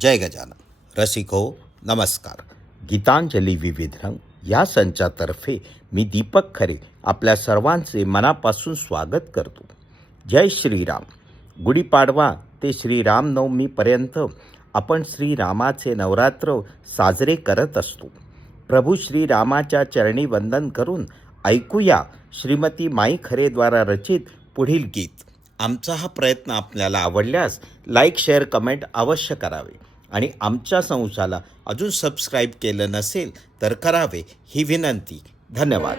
जय गजानन. रसिक हो, नमस्कार. गीतांजली विविध रंग या संचातर्फे मी दीपक खरे आपल्या सर्वांचे मनापासून स्वागत करतो. जय श्रीराम. गुढीपाडवा ते श्रीरामनवमीपर्यंत आपण श्रीरामाचे नवरात्र साजरे करत असतो. प्रभू श्रीरामाच्या चरणी वंदन करून ऐकूया श्रीमती माई खरेद्वारा रचित पुढील गीत. आमचा हा प्रयत्न आपल्याला आवडल्यास लाईक, शेअर, कमेंट अवश्य करावे आणि आमच्या संस्थेला अजून सबस्क्राईब केलं नसेल तर करावे ही विनंती. धन्यवाद.